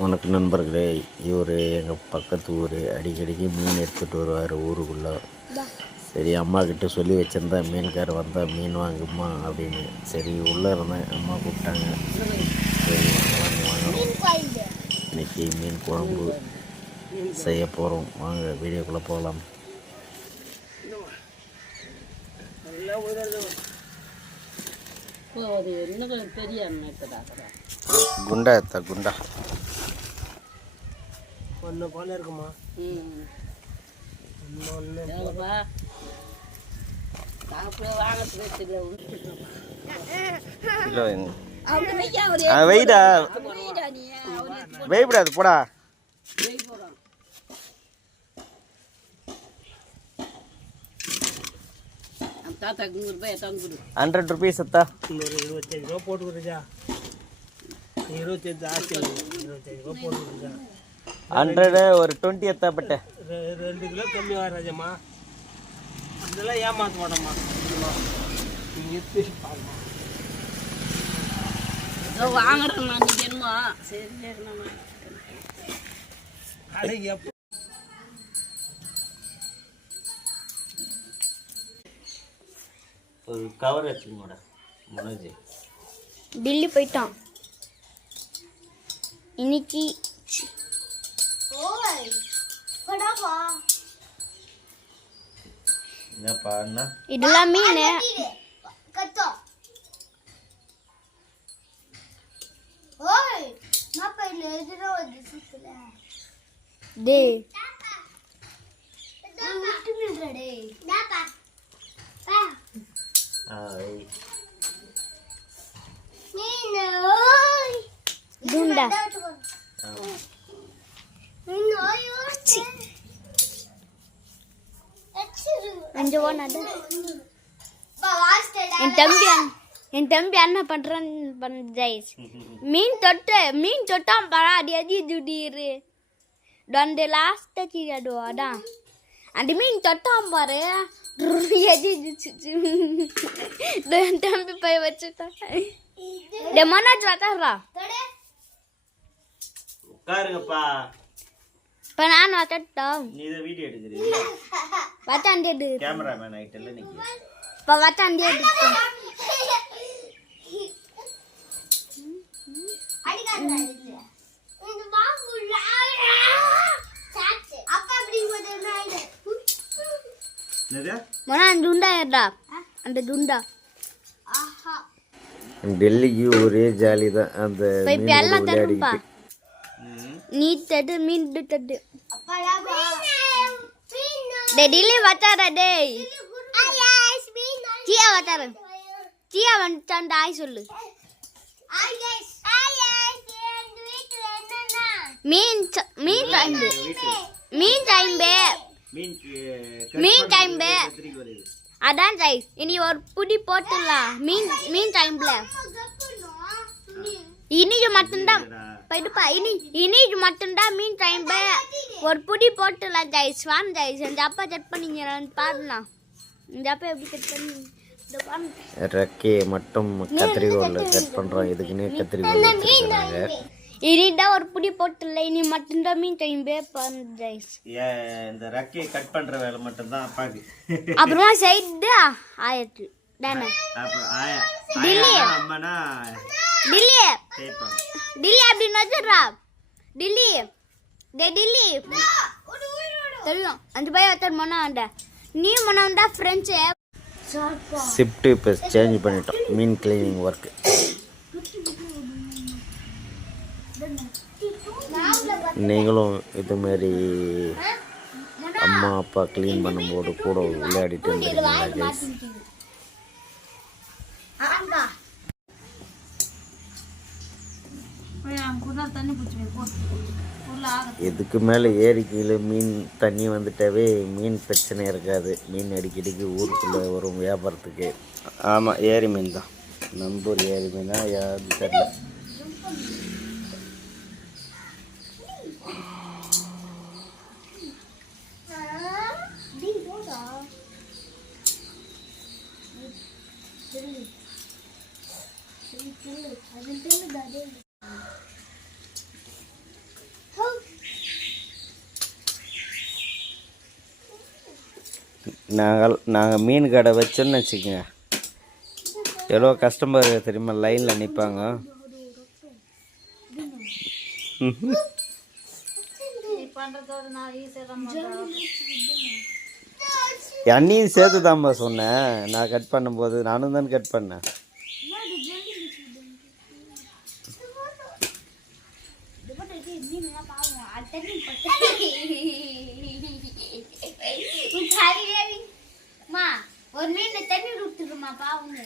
வணக்கம் நண்பர்களே இவர் எங்கள் பக்கத்து ஊர். அடிக்கடிக்கு மீன் எடுத்துகிட்டு வருவார் ஊருக்குள்ளே. சரி அம்மா கிட்ட சொல்லி வச்சுருந்தேன் மீன்கார் வந்தால் மீன் வாங்குமா அப்படின்னு. சரி உள்ளே இருந்தேன். அம்மா கூப்பிட்டாங்க. சரி வாங்க வாங்க இன்னைக்கு மீன் குழம்பு செய்ய போகிறோம் வாங்க வீடியோக்குள்ளே போகலாம். குண்டா எத்தா குண்டா. ஒன்று போல இருக்குமா? வெயிடா. வெயிப்படாது போடா. ஹண்ட்ரட் ருபீஸ் இன்னொரு இருபத்தஞ்சு ரூபா போட்டு கொடுத்தா இருபத்தஞ்சு ஆச்சு இருபத்தஞ்சு ரூபா போட்டு ஹண்ட்ரடு ஒரு டுவெண்ட்டி எத்தா பட்ட ரெ- ரெண்டு கிலோ கம்மி வராஜம்மா இதெல்லாம் ஏமாத்த மாட்டோம்மா. நீங்கள் நான் நீ என்னமோ சரி எப்போ ஒரு கவர் வச்சுக்கோட மனோஜ். டில்லி போயிட்டான். இன்னைக்கு என்னப்பா என்ன இதெல்லாம் மீன் ஓனது என் தம்பி என் தம்பி என்ன பண்றான்னு பண்ண ஜெயிஸ். மீன் தொட்டு மீன் தொட்டான் பரா அது எதி திடீர்? டொண்டு லாஸ்ட் கீழடு அதான் அந்த மீன் தொட்டான் பாரு. தம்பி போய் வச்சுட்டான் டே மனோஜ் வத்தாரா உட்காருங்கப்பா. இப்போ நான் வத்தட்டோம் நீ இதை வீடியோ எடுக்கிறீங்க வத்தாண்டே கேமராமேன் ஆகிட்டல நீங்க இப்போ அந்த துண்டா டெல்லிக்கு ஒரே ஜாலி தான் அந்த. நீ தட்டு மீன் தட்டு டே டில்லி வச்சாரா டேய் சியா வச்சாரு சியா வந்துட்டான் ஆய் சொல்லு. மீன் ச- மீன் டைம் மீன் டைம் பே மீன் time பே. அதான் ஜெய். இனி ஒரு புடி போட்டுடலாம். மீன் மீன் டைம்ல இன்னைக்கு மட்டும்தான். போயிட்டுப்பா இனி இன்னைக்கு மட்டும்தான் மீன் டைம் ஒரு புடி போட்டுடலாம் ஜெய்ஸ் வான் ஜெய்ஸ் இந்த அப்பா கட் பண்ணிங்க பாருலாம். இந்த அப்பா எப்படி கட் பண்ணி ரெக்கையை மட்டும் கத்திரிக்கோலில் கட் பண்ணுறோம் இதுக்குன்னே கத்திரிக்கோல் வச்சுருக்காங்க. இனிதான் ஒரு புடி போட்டுல இனி மட்டும்தான் மீன் டைம் பாருங்க ஜெய்ஸ் இந்த ரெக்கையை கட் பண்ணுற வேலை மட்டும்தான் அப்பாக்கு. அப்புறமா சைடு ஆயிடுச்சு. தானே? அப்புறம் ஆயா. டில்லி. ஆயா அம்மானா டில்லி அப்படின்னு வச்சிடுறா டில்லி டே டில்லி தெரியும். அஞ்சு பையன் ஒருத்தர் மொன்னா வந்த. நீ மொன்னா வந்தா ஃப்ரெண்ட்ஸு ஷிஃப்ட்டு இப்போ சேஞ்ச் பண்ணிட்டோம். மீன் கிளீனிங் ஒர்க்கு நீங்களும் இதுமாரி அம்மா அப்பா க்ளீன் பண்ணும்போது கூட விளையாடிட்டு இருந்திருக்கீங்களா கைஸ் தண்ணி பிடிச்சி போ உள்ள ஆக இதுக்கு மேலே ஏரி கீழே மீன் தண்ணி வந்துட்டாவே மீன் பிரச்சனை இருக்காது. மீன் அடிக்கடிக்கு ஊருக்குள்ளே வரும் வியாபாரத்துக்கு. ஆமாம் ஏரி மீன் தான். நம்பூர் ஏரி மீனா யாரும் தெரியல. நாங்கள் நாங்கள் மீன் கடை வச்சோன்னு வச்சுக்கோங்க. எவ்வளோ கஸ்டமர் தெரியுமா? லைனில் நிற்பாங்க நீ சேர்த்து தான்ப்பா சொன்னேன். நான் கட் பண்ணும்போது நானும் தான் கட் பண்ணேன். ஒரு மீன் தண்ணி விட்டுருமா பாவுங்க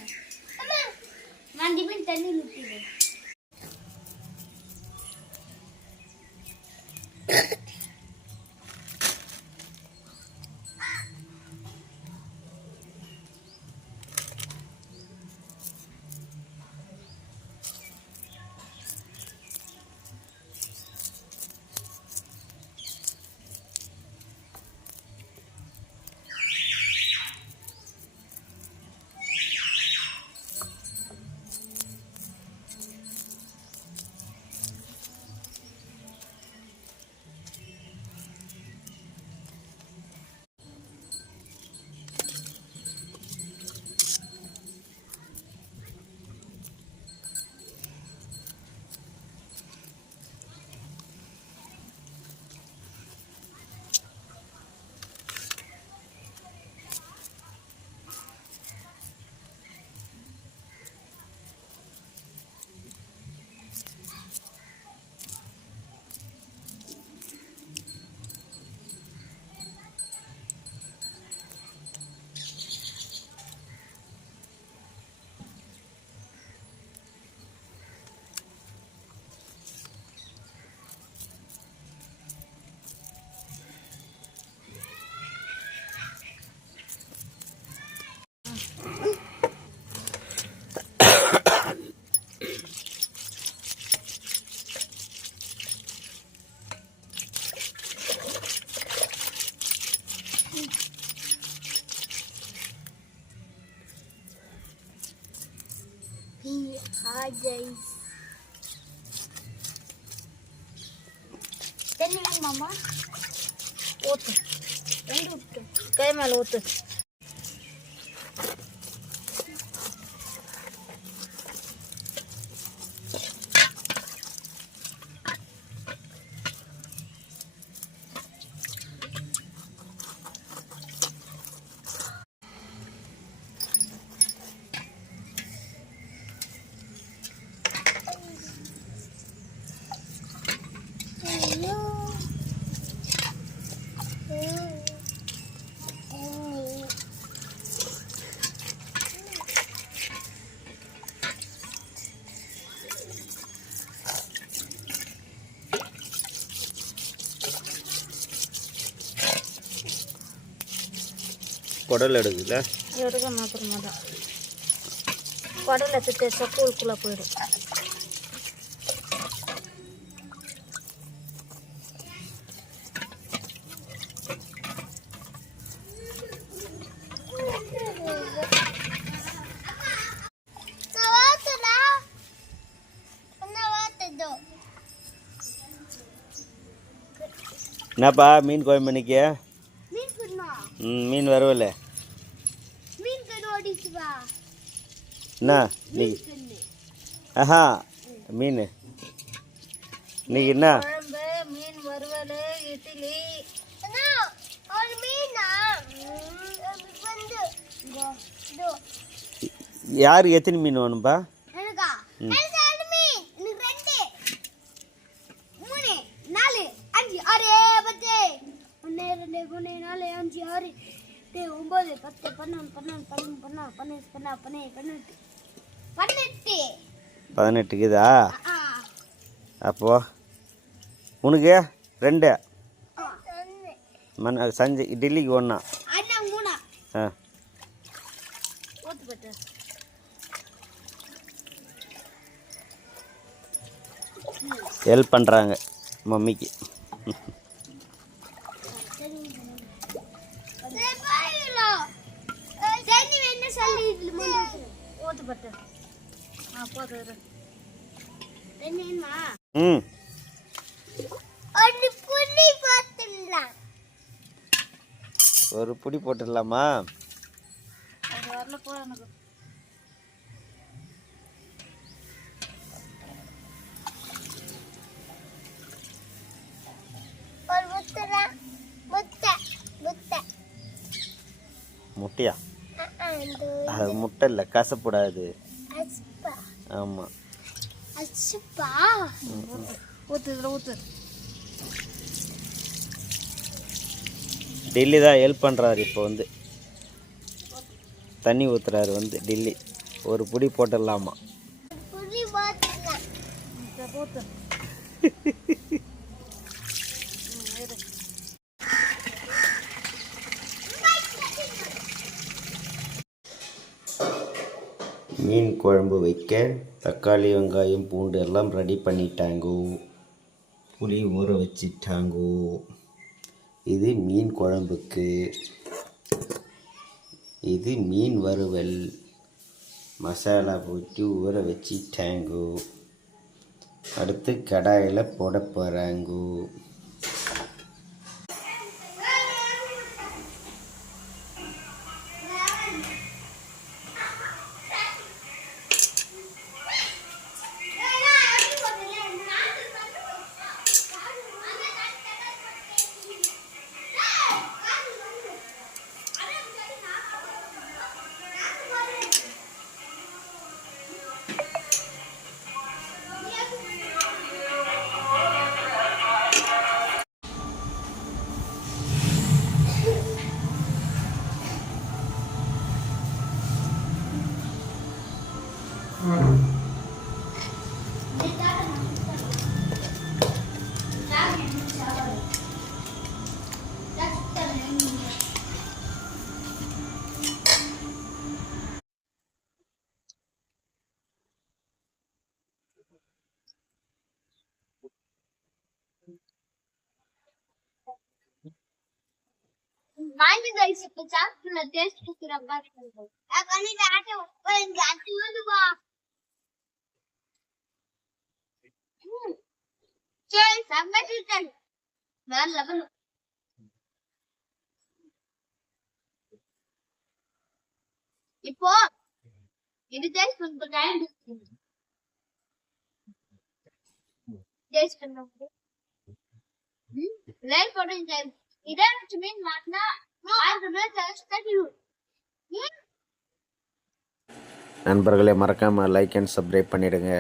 பாய் கைஸ் தண்ணி வேணுமாம்மா ஓத்து ரெண்டு ஊற்று கை மேலே ஊற்று ಕೊಡಲು ಎಡಗುದ ಎಡಗ ಮಾತ್ರ ಮದ ಕೊಡಲ ತಿತ್ತೆ ಸೊಪ್ಪು ಉಳ್ಕುಲ ಪೋಯಿಡು என்னப்பா மீன் குழம்பு பண்ணிக்க ம் மீன் வரவில்லை என்ன இன்னைக்கு ஆஹா மீன். இன்னைக்கு என்ன? மீன் வறுவல் இட்லி. யார் எத்தனை மீன் வேணும்பா? ஒன்பது பத்து. பன்னெண்டு பன்னெண்டு பன்னெண்டு பன்னெண்டு பன்னெண்டு பன்னெண்டு பன்னெண்டு. பதினெட்டுக்கு இதா அப்போ உனக்கு ரெண்டு. மண் சஞ்சய் டெல்லிக்கு ஒன்றா ஆ. ஹெல்ப் பண்ணுறாங்க மம்மிக்கு. புடி போட்டுடலாமா? அது வரல போ எனக்கு. ஒரு முட்டை முட்டை முட்டை. முட்டையா? அது முட்டை இல்லை கசப்படாது. ஆமாம் அச்சுப்பா. ஊத்து ஊத்து. டெல்லி தான் ஹெல்ப் பண்ணுறாரு இப்போ வந்து. தண்ணி ஊற்றுறாரு வந்து டெல்லி. ஒரு புடி போட்டுடலாமா? மீன் குழம்பு வைக்க தக்காளி வெங்காயம் பூண்டு எல்லாம் ரெடி பண்ணிட்டாங்கோ. புளி ஊற வச்சிட்டாங்கோ. இது மீன் குழம்புக்கு. இது மீன் வறுவல். மசாலா போட்டு ஊற வச்சு டேங்கோ. அடுத்து கடாயில் போட போகிறாங்கோ வாங்கி கைஸ் இப்ப சாப்பிட்டு டேஸ்ட் இருக்கிற மாதிரி இருக்கும் கண்ணி ஆட்டோ இந்த அட்டி வந்துப்பா சரி செம்ம சிக்கன் வேற லெவல் இப்போ இது டேஸ்ட் பண்ண டைம் டேஸ்ட் பண்ணுங்க லைக் பண்ணுங்க இதே வச்சு மீன் மாட்டினா அது டேஸ்ட் தெரியும் நண்பர்களே மறக்காமல் லைக் அண்ட் சப்ஸ்கிரைப் பண்ணிவிடுங்க